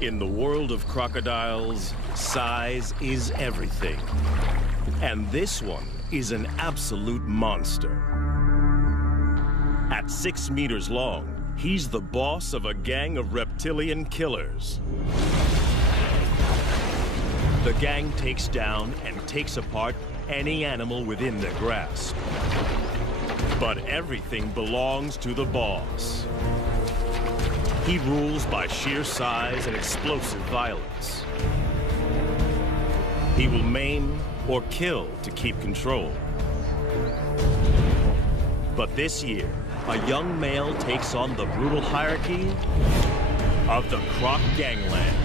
In the world of crocodiles, size is everything. And this one is an absolute monster. At 6 meters long, he's the boss of a gang of reptilian killers. The gang takes down and takes apart any animal within their grasp. But everything belongs to the boss. He rules by sheer size and explosive violence. He will maim or kill to keep control. But this year, a young male takes on the brutal hierarchy of the Croc Ganglands.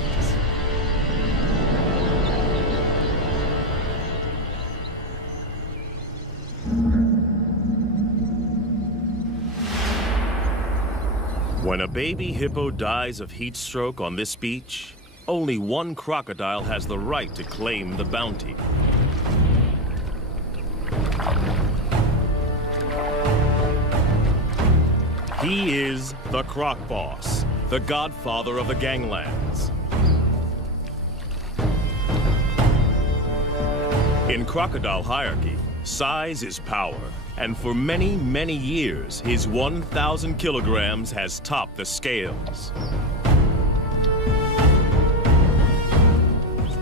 When a baby hippo dies of heat stroke on this beach, only one crocodile has the right to claim the bounty. He is the Croc Boss, the godfather of the ganglands. In crocodile hierarchy, size is power. And for many, many years, his 1,000 kilograms has topped the scales.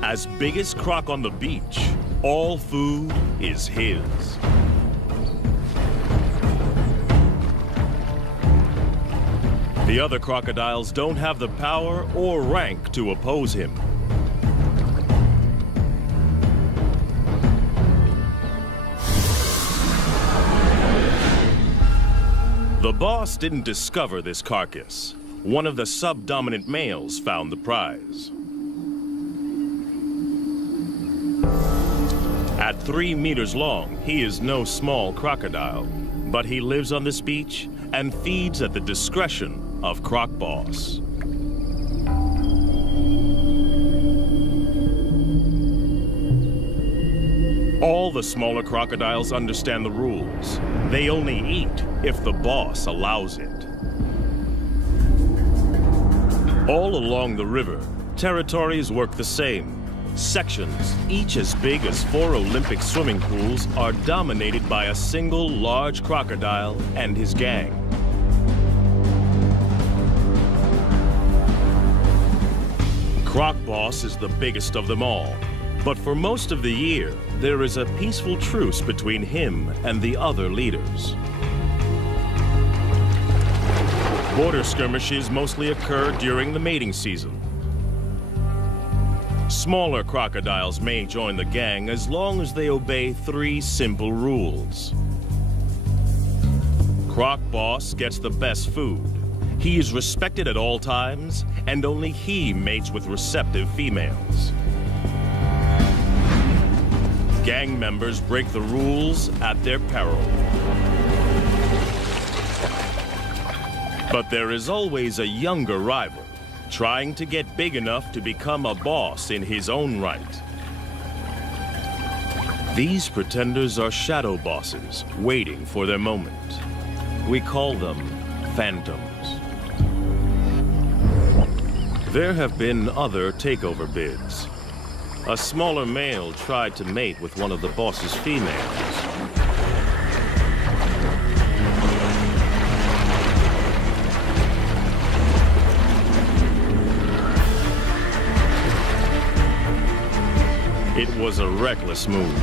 As biggest croc on the beach, all food is his. The other crocodiles don't have the power or rank to oppose him. The boss didn't discover this carcass. One of the subdominant males found the prize. At 3 meters long, he is no small crocodile, but he lives on this beach and feeds at the discretion of Croc Boss. All the smaller crocodiles understand the rules. They only eat if the boss allows it. All along the river, territories work the same. Sections, each as big as 4 Olympic swimming pools, are dominated by a single large crocodile and his gang. Croc Boss is the biggest of them all. But for most of the year, there is a peaceful truce between him and the other leaders. Border skirmishes mostly occur during the mating season. Smaller crocodiles may join the gang as long as they obey 3 simple rules. Croc Boss gets the best food. He is respected at all times, and only he mates with receptive females. Gang members break the rules at their peril. But there is always a younger rival, trying to get big enough to become a boss in his own right. These pretenders are shadow bosses, waiting for their moment. We call them phantoms. There have been other takeover bids. A smaller male tried to mate with one of the boss's females. It was a reckless move.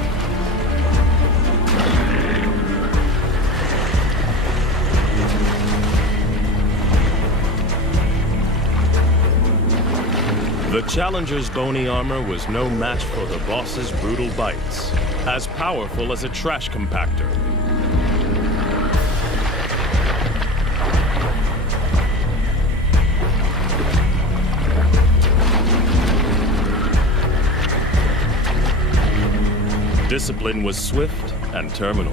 The challenger's bony armor was no match for the boss's brutal bites, as powerful as a trash compactor. Discipline was swift and terminal.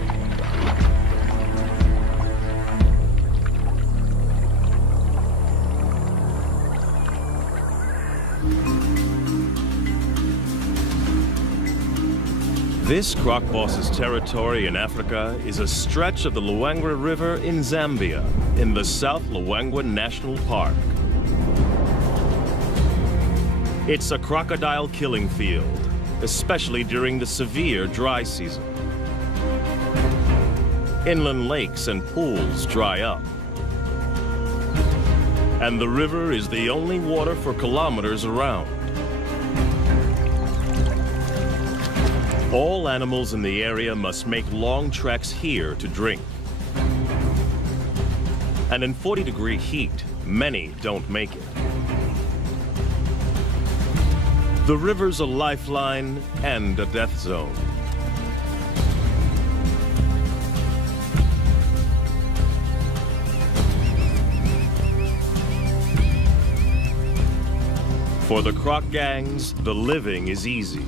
This Croc Boss's territory in Africa is a stretch of the Luangwa River in Zambia, in the South Luangwa National Park. It's a crocodile killing field, especially during the severe dry season. Inland lakes and pools dry up. And the river is the only water for kilometers around. All animals in the area must make long treks here to drink. And in 40-degree heat, many don't make it. The river's a lifeline and a death zone. For the croc gangs, the living is easy.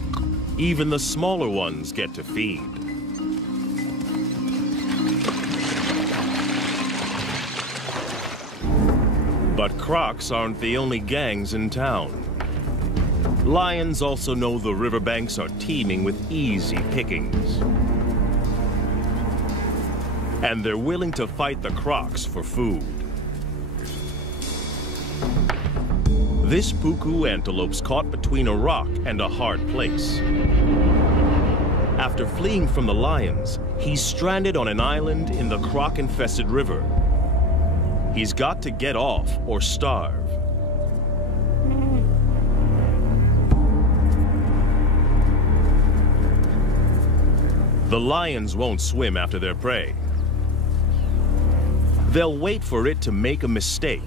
Even the smaller ones get to feed. But crocs aren't the only gangs in town. Lions also know the riverbanks are teeming with easy pickings. And they're willing to fight the crocs for food. This puku antelope's caught between a rock and a hard place. After fleeing from the lions, he's stranded on an island in the croc-infested river. He's got to get off or starve. The lions won't swim after their prey. They'll wait for it to make a mistake.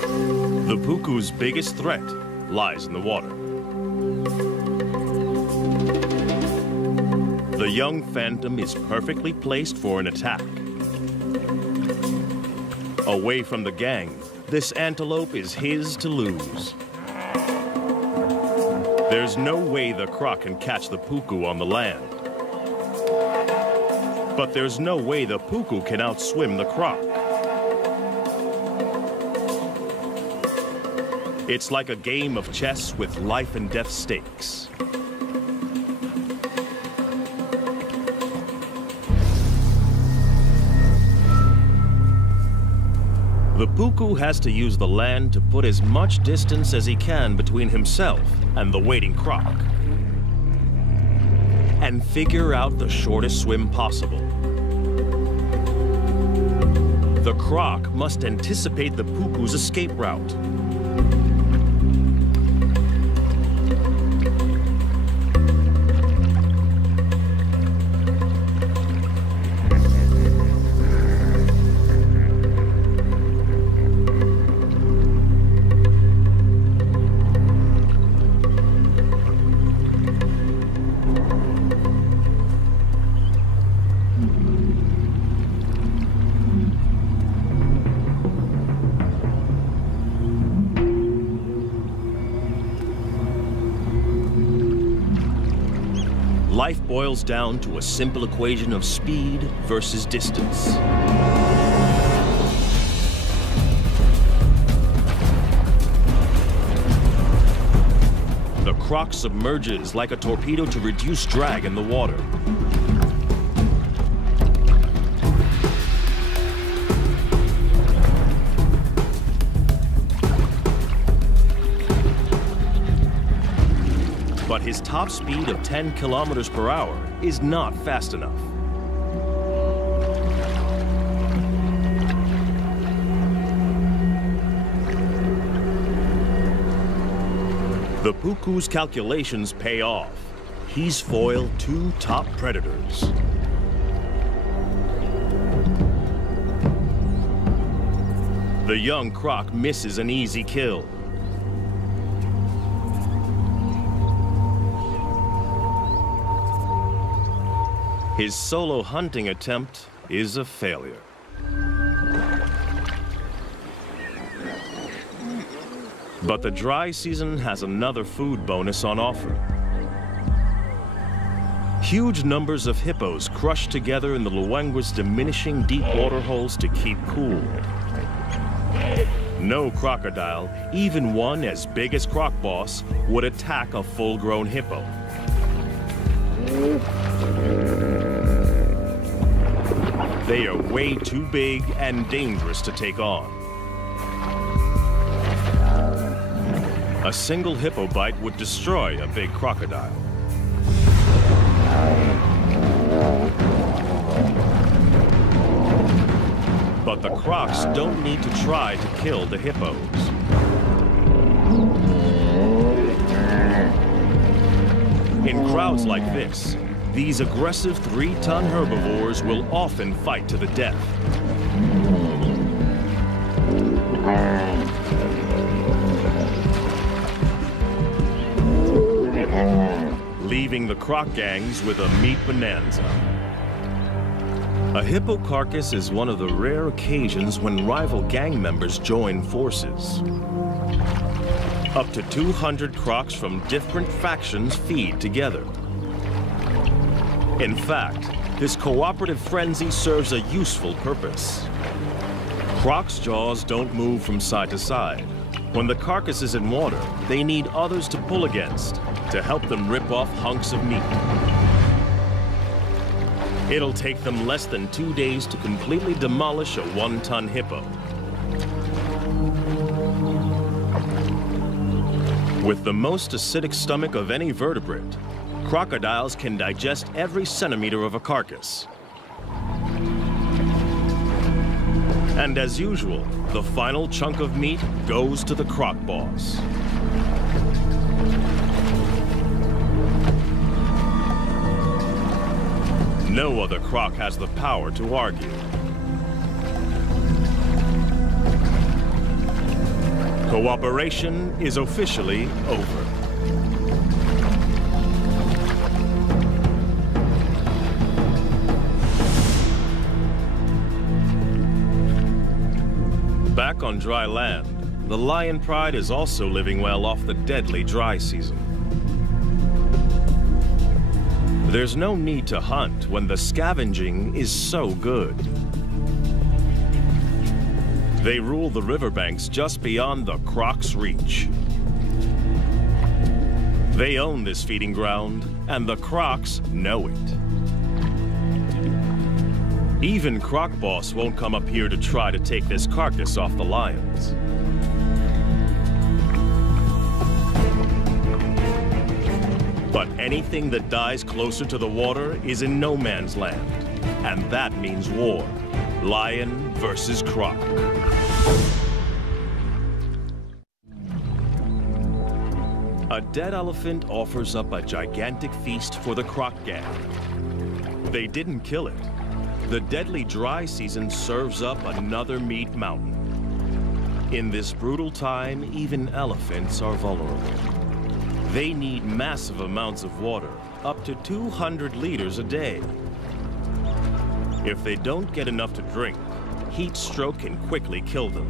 The puku's biggest threat lies in the water. The young phantom is perfectly placed for an attack. Away from the gang, this antelope is his to lose. There's no way the croc can catch the puku on the land. But there's no way the puku can outswim the croc. It's like a game of chess with life and death stakes. The puku has to use the land to put as much distance as he can between himself and the waiting croc, and figure out the shortest swim possible. The croc must anticipate the puku's escape route. Life boils down to a simple equation of speed versus distance. The croc submerges like a torpedo to reduce drag in the water. But his top speed of 10 kilometers per hour is not fast enough. The puku's calculations pay off. He's foiled two top predators. The young croc misses an easy kill. His solo hunting attempt is a failure. But the dry season has another food bonus on offer. Huge numbers of hippos crush together in the Luangwa's diminishing deep water holes to keep cool. No crocodile, even one as big as Croc Boss, would attack a full-grown hippo. They are way too big and dangerous to take on. A single hippo bite would destroy a big crocodile. But the crocs don't need to try to kill the hippos. In crowds like this, these aggressive 3-ton herbivores will often fight to the death. Leaving the croc gangs with a meat bonanza. A hippo carcass is one of the rare occasions when rival gang members join forces. Up to 200 crocs from different factions feed together. In fact, this cooperative frenzy serves a useful purpose. Crocs' jaws don't move from side to side. When the carcass is in water, they need others to pull against to help them rip off hunks of meat. It'll take them less than 2 days to completely demolish a 1-ton hippo. With the most acidic stomach of any vertebrate, crocodiles can digest every centimeter of a carcass. And as usual, the final chunk of meat goes to the croc boss. No other croc has the power to argue. Cooperation is officially over. Back on dry land, the lion pride is also living well off the deadly dry season. There's no need to hunt when the scavenging is so good. They rule the riverbanks just beyond the croc's reach. They own this feeding ground, and the crocs know it. Even Croc Boss won't come up here to try to take this carcass off the lions. But anything that dies closer to the water is in no man's land. And that means war. Lion versus croc. A dead elephant offers up a gigantic feast for the croc gang. They didn't kill it. The deadly dry season serves up another meat mountain. In this brutal time, even elephants are vulnerable. They need massive amounts of water, up to 200 liters a day. If they don't get enough to drink, heat stroke can quickly kill them.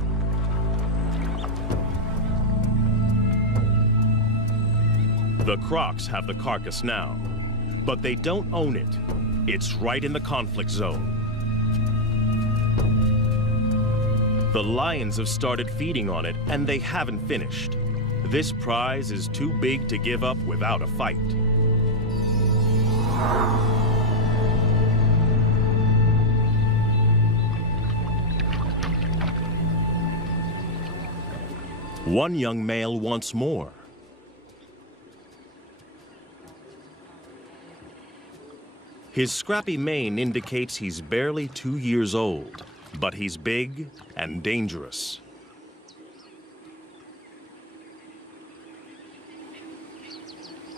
The crocs have the carcass now, but they don't own it. It's right in the conflict zone. The lions have started feeding on it, and they haven't finished. This prize is too big to give up without a fight. One young male wants more. His scrappy mane indicates he's barely 2 years old, but he's big and dangerous.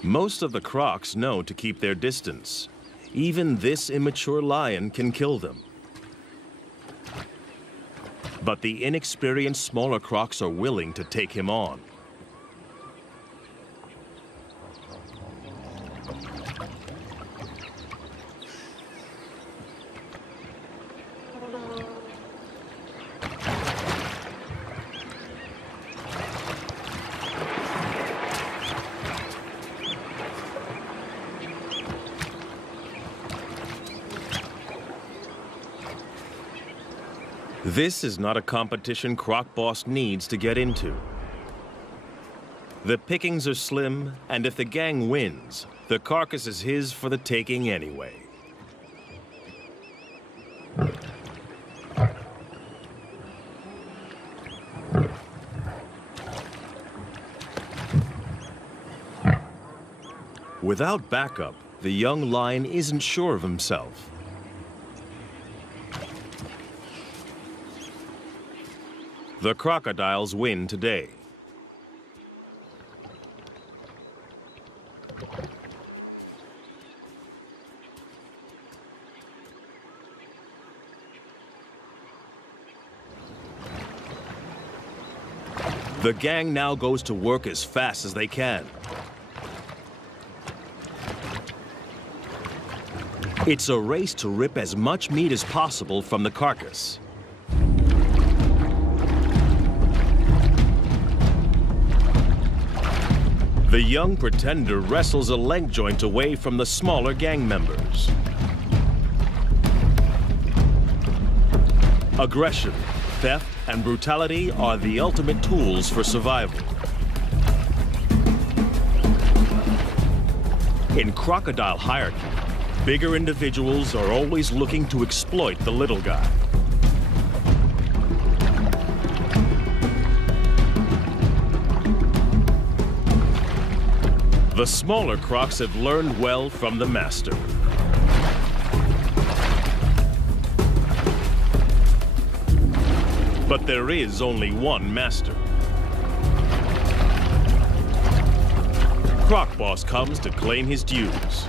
Most of the crocs know to keep their distance. Even this immature lion can kill them. But the inexperienced smaller crocs are willing to take him on. This is not a competition Croc Boss needs to get into. The pickings are slim, and if the gang wins, the carcass is his for the taking anyway. Without backup, the young lion isn't sure of himself. The crocodiles win today. The gang now goes to work as fast as they can. It's a race to rip as much meat as possible from the carcass. The young pretender wrestles a leg joint away from the smaller gang members. Aggression, theft, and brutality are the ultimate tools for survival. In crocodile hierarchy, bigger individuals are always looking to exploit the little guy. The smaller crocs have learned well from the master. But there is only one master. Croc Boss comes to claim his dues.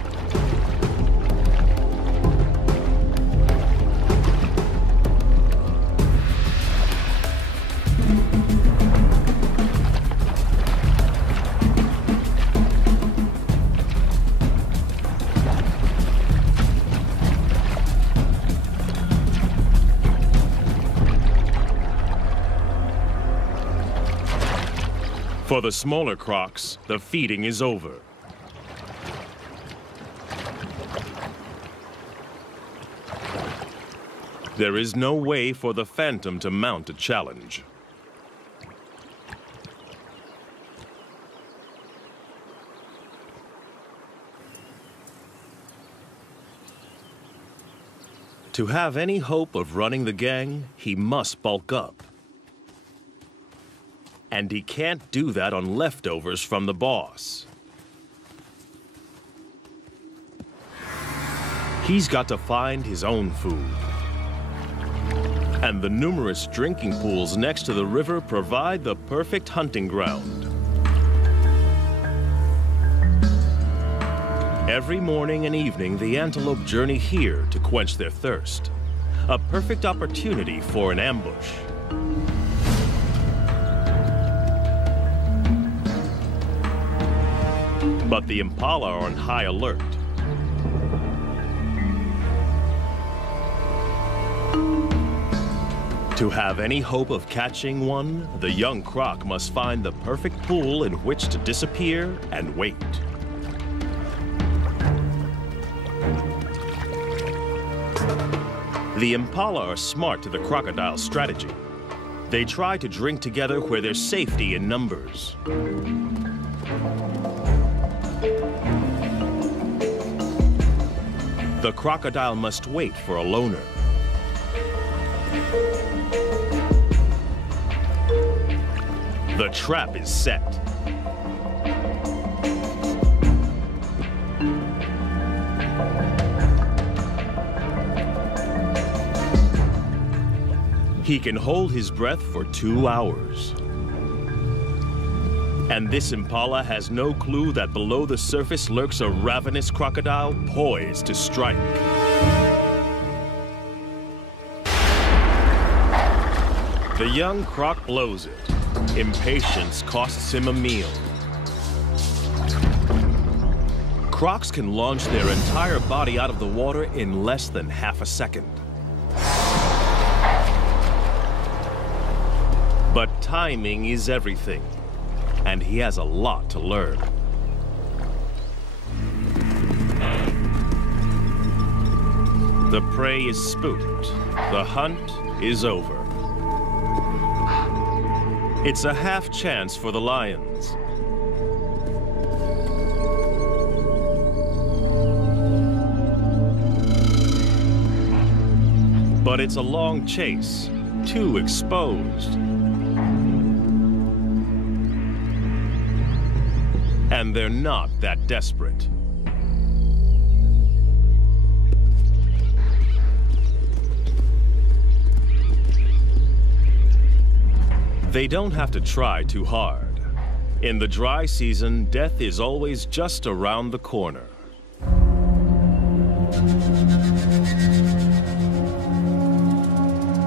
For the smaller crocs, the feeding is over. There is no way for the Phantom to mount a challenge. To have any hope of running the gang, he must bulk up. And he can't do that on leftovers from the boss. He's got to find his own food. And the numerous drinking pools next to the river provide the perfect hunting ground. Every morning and evening, the antelope journey here to quench their thirst. A perfect opportunity for an ambush. But the impala are on high alert. To have any hope of catching one, the young croc must find the perfect pool in which to disappear and wait. The impala are smart to the crocodile's strategy. They try to drink together where there's safety in numbers. The crocodile must wait for a loner. The trap is set. He can hold his breath for 2 hours. And this impala has no clue that below the surface lurks a ravenous crocodile poised to strike. The young croc blows it. Impatience costs him a meal. Crocs can launch their entire body out of the water in less than half a second. But timing is everything. And he has a lot to learn. The prey is spooked. The hunt is over. It's a half chance for the lions. But it's a long chase, too exposed. And they're not that desperate. They don't have to try too hard. In the dry season, death is always just around the corner.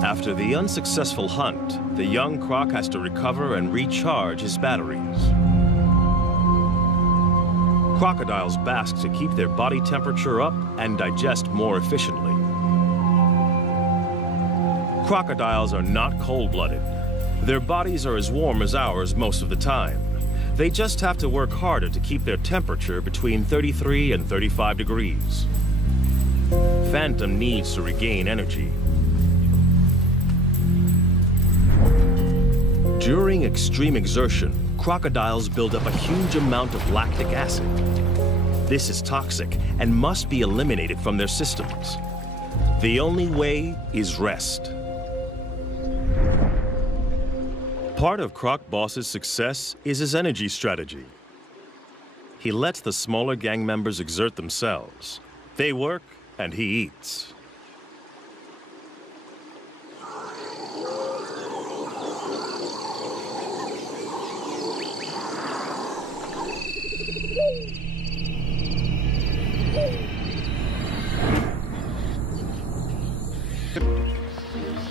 After the unsuccessful hunt, the young croc has to recover and recharge his batteries. Crocodiles bask to keep their body temperature up and digest more efficiently. Crocodiles are not cold-blooded. Their bodies are as warm as ours most of the time. They just have to work harder to keep their temperature between 33 and 35 degrees. Phantom needs to regain energy. During extreme exertion, crocodiles build up a huge amount of lactic acid. This is toxic and must be eliminated from their systems. The only way is rest. Part of Croc Boss's success is his energy strategy. He lets the smaller gang members exert themselves. They work and he eats.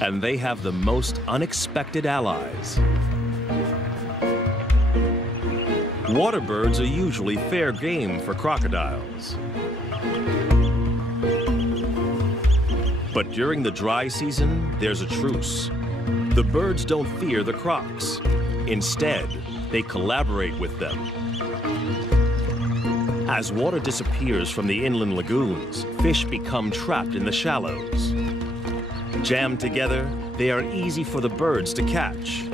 And they have the most unexpected allies. Water birds are usually fair game for crocodiles. But during the dry season, there's a truce. The birds don't fear the crocs. Instead, they collaborate with them. As water disappears from the inland lagoons, fish become trapped in the shallows. Jammed together, they are easy for the birds to catch.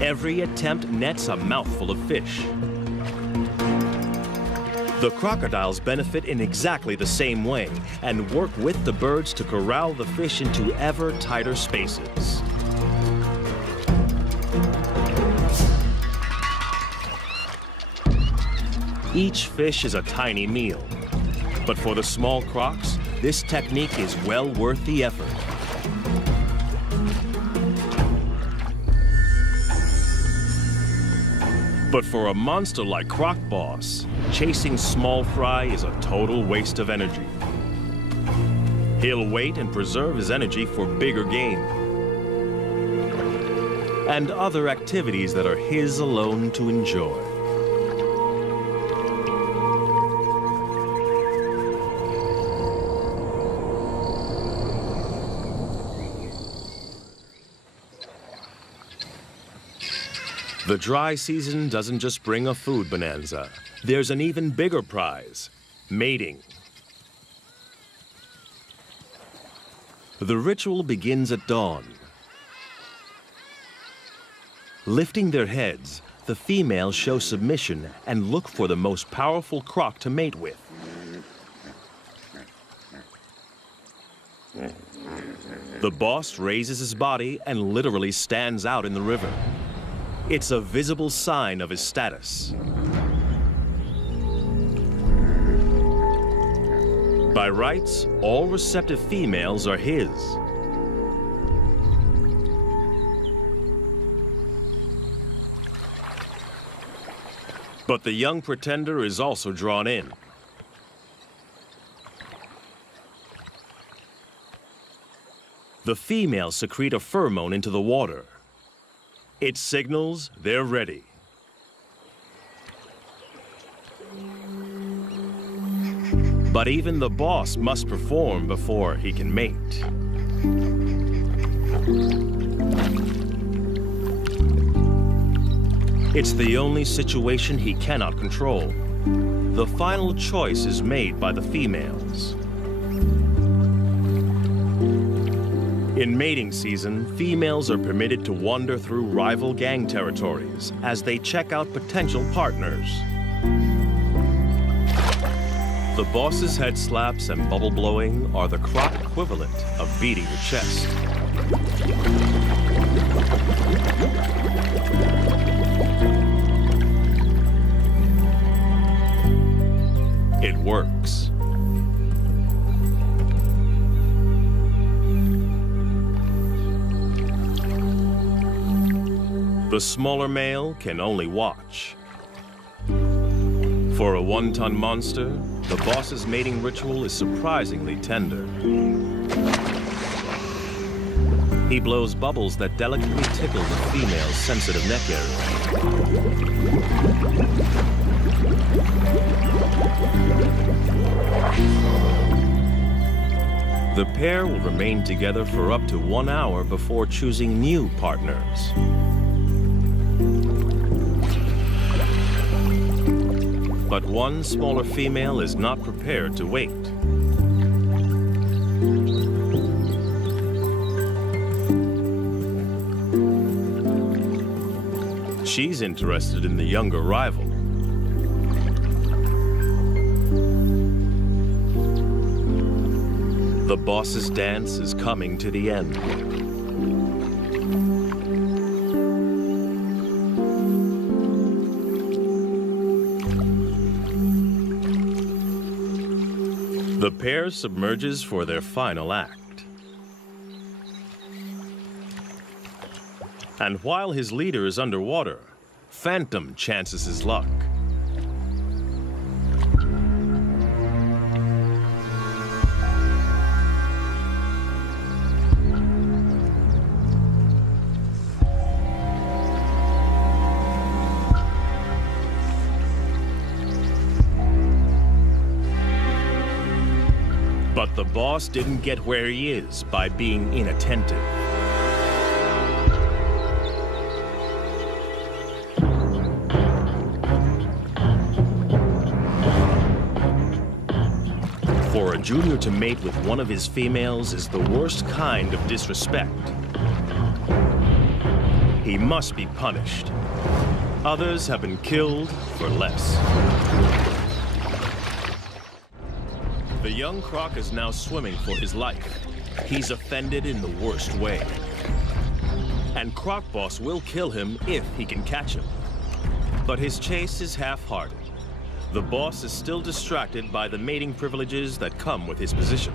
Every attempt nets a mouthful of fish. The crocodiles benefit in exactly the same way and work with the birds to corral the fish into ever tighter spaces. Each fish is a tiny meal, but for the small crocs, this technique is well worth the effort. But for a monster like Croc Boss, chasing small fry is a total waste of energy. He'll wait and preserve his energy for bigger game and other activities that are his alone to enjoy. The dry season doesn't just bring a food bonanza. There's an even bigger prize, mating. The ritual begins at dawn. Lifting their heads, the females show submission and look for the most powerful croc to mate with. The boss raises his body and literally stands out in the river. It's a visible sign of his status. By rights, all receptive females are his. But the young pretender is also drawn in. The females secrete a pheromone into the water. It signals they're ready. But even the boss must perform before he can mate. It's the only situation he cannot control. The final choice is made by the females. In mating season, females are permitted to wander through rival gang territories as they check out potential partners. The boss's head slaps and bubble blowing are the croc equivalent of beating your chest. It works. The smaller male can only watch. For a one-ton monster, the boss's mating ritual is surprisingly tender. He blows bubbles that delicately tickle the female's sensitive neck area. The pair will remain together for up to 1 hour before choosing new partners. But one smaller female is not prepared to wait. She's interested in the younger rival. The boss's dance is coming to the end. The pair submerges for their final act. And while his leader is underwater, Phantom chances his luck. But the boss didn't get where he is by being inattentive. For a junior to mate with one of his females is the worst kind of disrespect. He must be punished. Others have been killed for less. The young croc is now swimming for his life. He's offended in the worst way. And Croc Boss will kill him if he can catch him. But his chase is half-hearted. The boss is still distracted by the mating privileges that come with his position.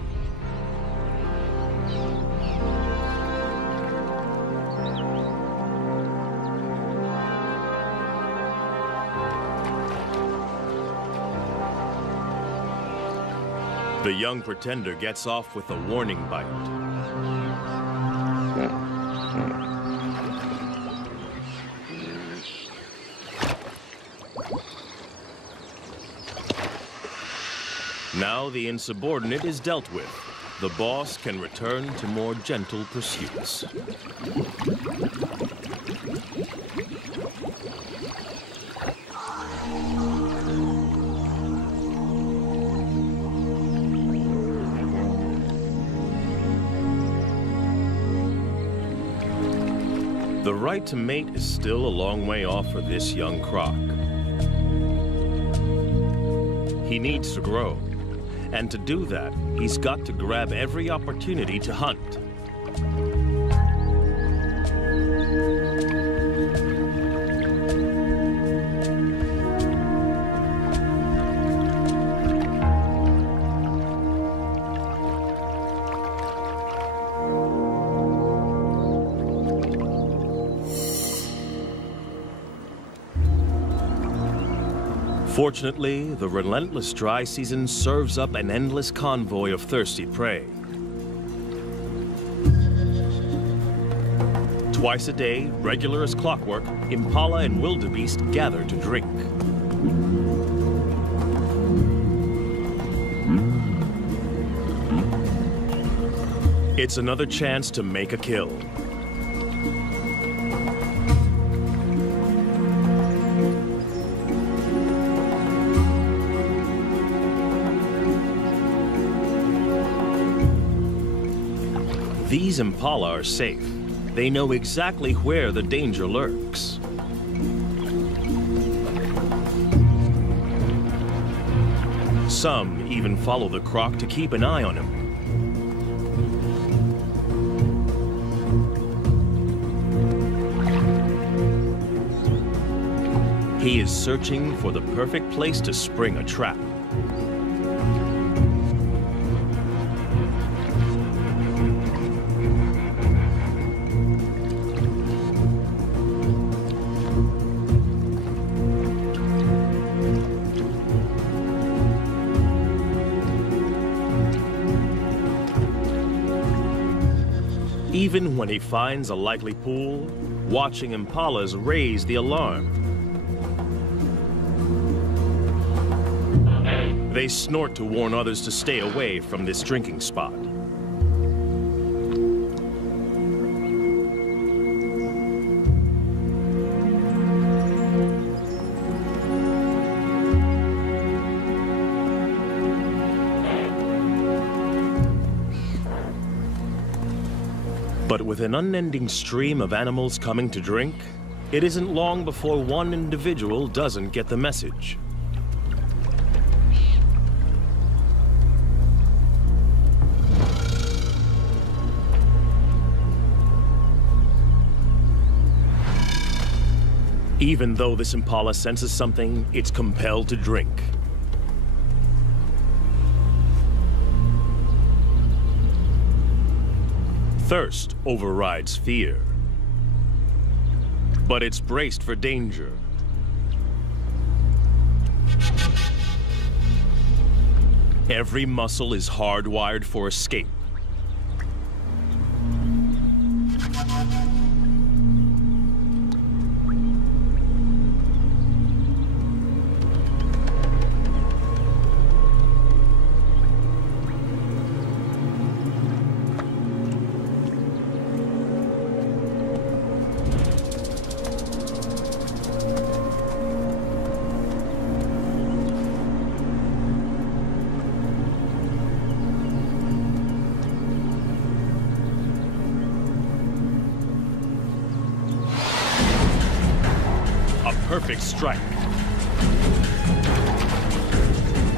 The young pretender gets off with a warning bite. Now the insubordinate is dealt with. The boss can return to more gentle pursuits. The right to mate is still a long way off for this young croc. He needs to grow. And to do that, he's got to grab every opportunity to hunt. Fortunately, the relentless dry season serves up an endless convoy of thirsty prey. Twice a day, regular as clockwork, impala and wildebeest gather to drink. It's another chance to make a kill. These impala are safe. They know exactly where the danger lurks. Some even follow the croc to keep an eye on him. He is searching for the perfect place to spring a trap. Even when he finds a likely pool, watching impalas raise the alarm. They snort to warn others to stay away from this drinking spot. But with an unending stream of animals coming to drink, it isn't long before one individual doesn't get the message. Even though this impala senses something, it's compelled to drink. Thirst overrides fear. But it's braced for danger. Every muscle is hardwired for escape. Perfect strike.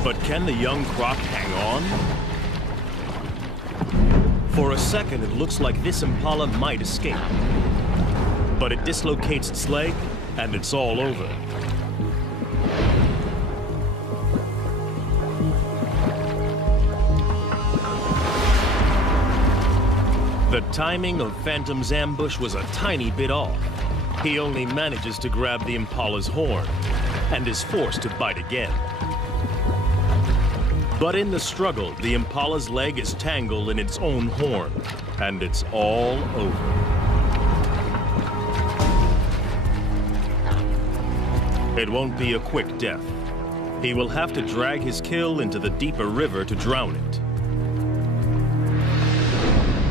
But can the young croc hang on? For a second, it looks like this impala might escape. But it dislocates its leg, and it's all over. The timing of Phantom's ambush was a tiny bit off. He only manages to grab the impala's horn and is forced to bite again. But in the struggle, the impala's leg is tangled in its own horn, and it's all over. It won't be a quick death. He will have to drag his kill into the deeper river to drown it.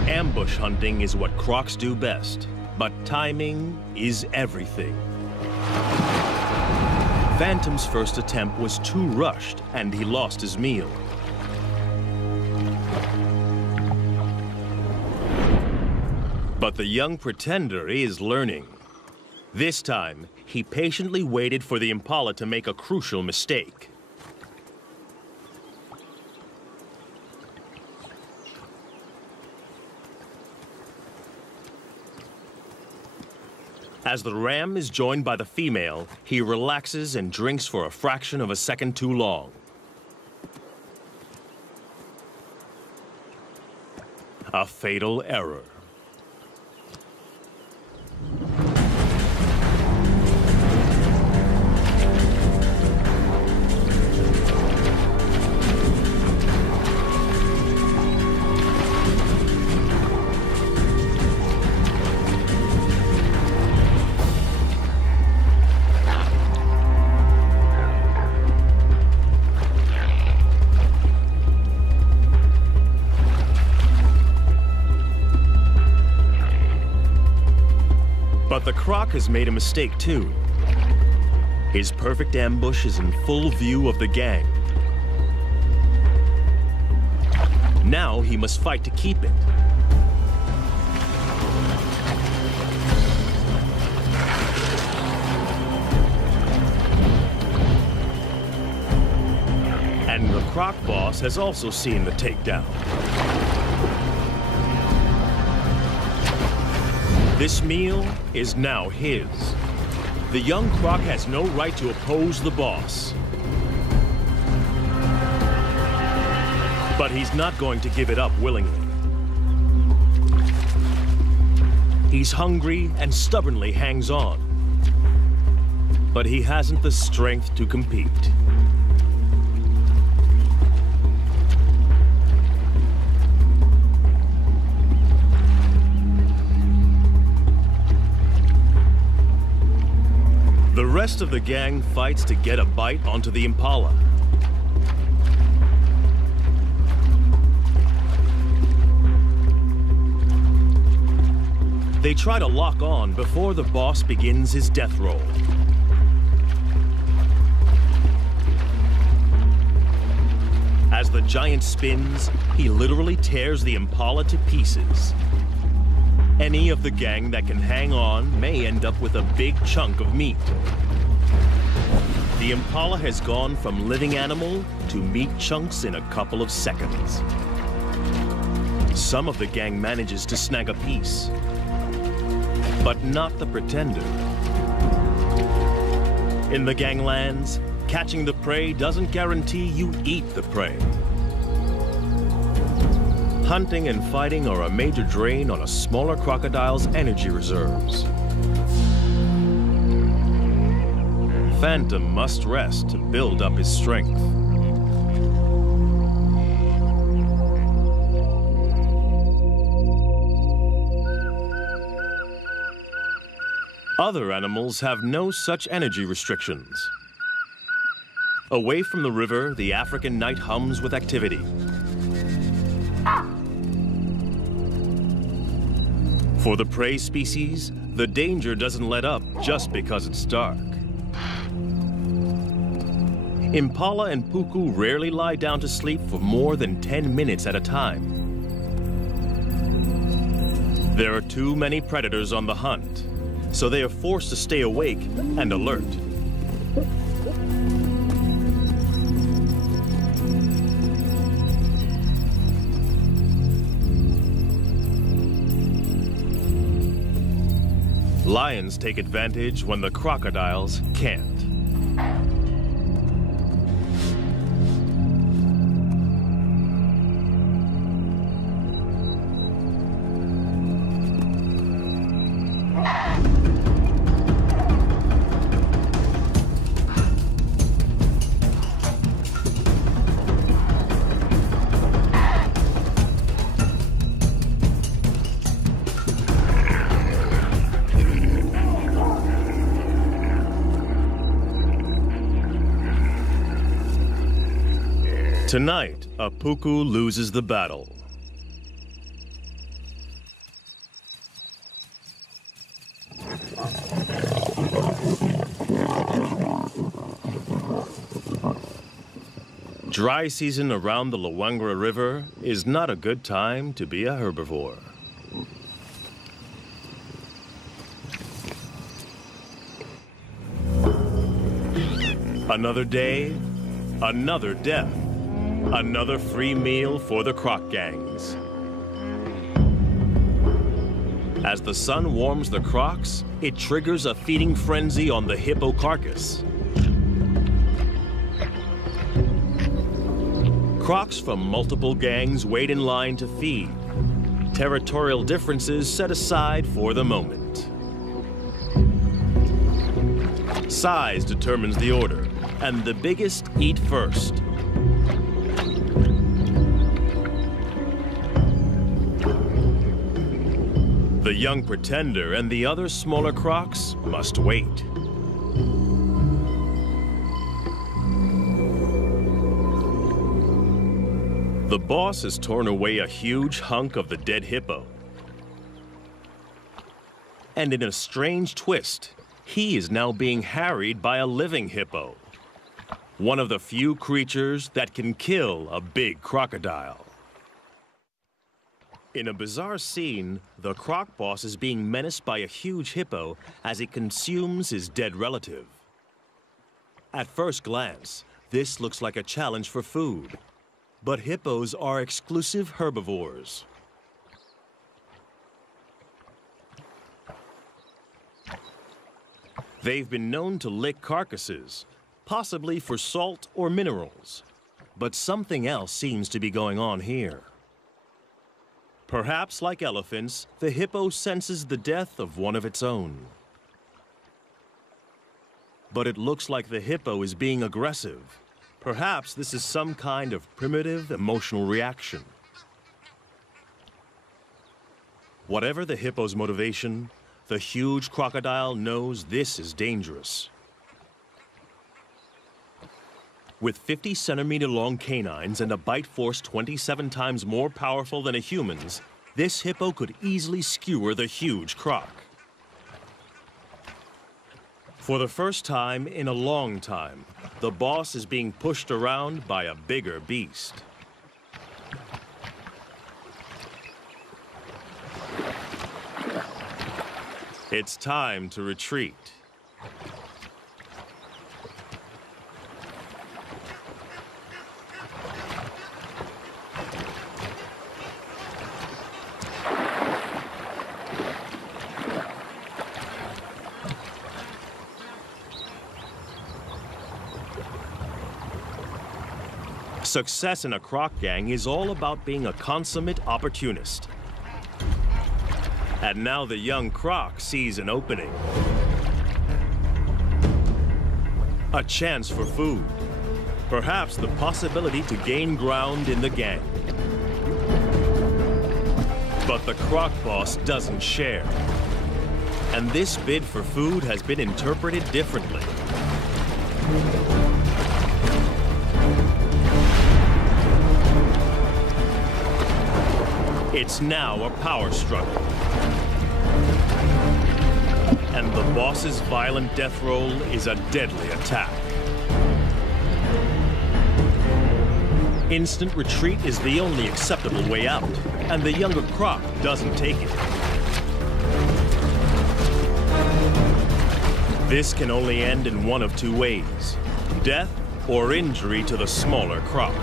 Ambush hunting is what crocs do best. But timing is everything. Phantom's first attempt was too rushed, and he lost his meal. But the young pretender is learning. This time, he patiently waited for the impala to make a crucial mistake. As the ram is joined by the female, he relaxes and drinks for a fraction of a second too long. A fatal error. But the croc has made a mistake too. His perfect ambush is in full view of the gang. Now he must fight to keep it. And the croc boss has also seen the takedown. This meal is now his. The young croc has no right to oppose the boss. But he's not going to give it up willingly. He's hungry and stubbornly hangs on. But he hasn't the strength to compete. The rest of the gang fights to get a bite onto the impala. They try to lock on before the boss begins his death roll. As the giant spins, he literally tears the impala to pieces. Any of the gang that can hang on may end up with a big chunk of meat. The impala has gone from living animal to meat chunks in a couple of seconds. Some of the gang manages to snag a piece, but not the pretender. In the ganglands, catching the prey doesn't guarantee you eat the prey. Hunting and fighting are a major drain on a smaller crocodile's energy reserves. Phantom must rest to build up his strength. Other animals have no such energy restrictions. Away from the river, the African night hums with activity. For the prey species, the danger doesn't let up just because it's dark. Impala and puku rarely lie down to sleep for more than 10 minutes at a time. There are too many predators on the hunt, so they are forced to stay awake and alert. Lions take advantage when the crocodiles can't. Tonight, a puku loses the battle. Dry season around the Luangwa River is not a good time to be a herbivore. Another day, another death. Another free meal for the croc gangs. As the sun warms the crocs, it triggers a feeding frenzy on the hippo carcass. Crocs from multiple gangs wait in line to feed. Territorial differences set aside for the moment. Size determines the order, and the biggest eat first. The young pretender and the other smaller crocs must wait. The boss has torn away a huge hunk of the dead hippo. And in a strange twist, he is now being harried by a living hippo. One of the few creatures that can kill a big crocodile. In a bizarre scene, the croc boss is being menaced by a huge hippo as it consumes his dead relative. At first glance, this looks like a challenge for food. But hippos are exclusive herbivores. They've been known to lick carcasses, possibly for salt or minerals. But something else seems to be going on here. Perhaps, like elephants, the hippo senses the death of one of its own. But it looks like the hippo is being aggressive. Perhaps this is some kind of primitive emotional reaction. Whatever the hippo's motivation, the huge crocodile knows this is dangerous. With 50-centimeter-long canines and a bite force 27 times more powerful than a human's, this hippo could easily skewer the huge croc. For the first time in a long time, the boss is being pushed around by a bigger beast. It's time to retreat. Success in a croc gang is all about being a consummate opportunist. And now the young croc sees an opening. A chance for food. Perhaps the possibility to gain ground in the gang. But the croc boss doesn't share. And this bid for food has been interpreted differently. It's now a power struggle. And the boss's violent death roll is a deadly attack. Instant retreat is the only acceptable way out, and the younger croc doesn't take it. This can only end in one of two ways: death or injury to the smaller croc.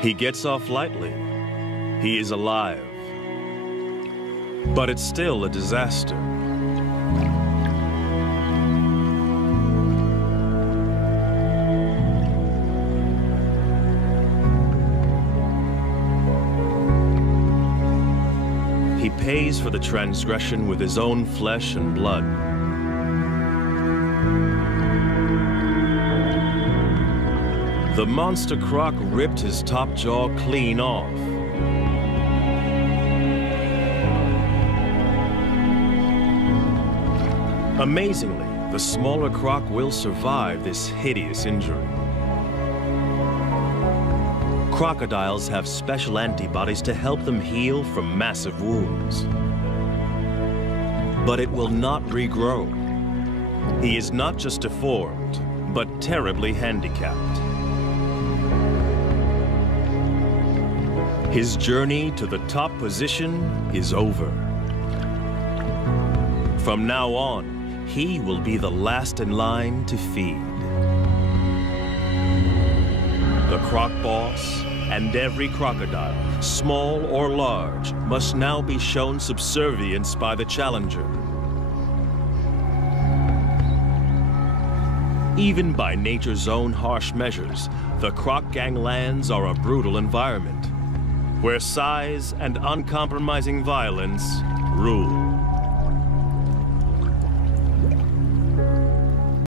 He gets off lightly. He is alive. But it's still a disaster. He pays for the transgression with his own flesh and blood. The monster croc ripped his top jaw clean off. Amazingly, the smaller croc will survive this hideous injury. Crocodiles have special antibodies to help them heal from massive wounds. But it will not regrow. He is not just deformed, but terribly handicapped. His journey to the top position is over. From now on, he will be the last in line to feed. The croc boss and every crocodile, small or large, must now be shown subservience by the challenger. Even by nature's own harsh measures, the croc ganglands are a brutal environment, where size and uncompromising violence rule.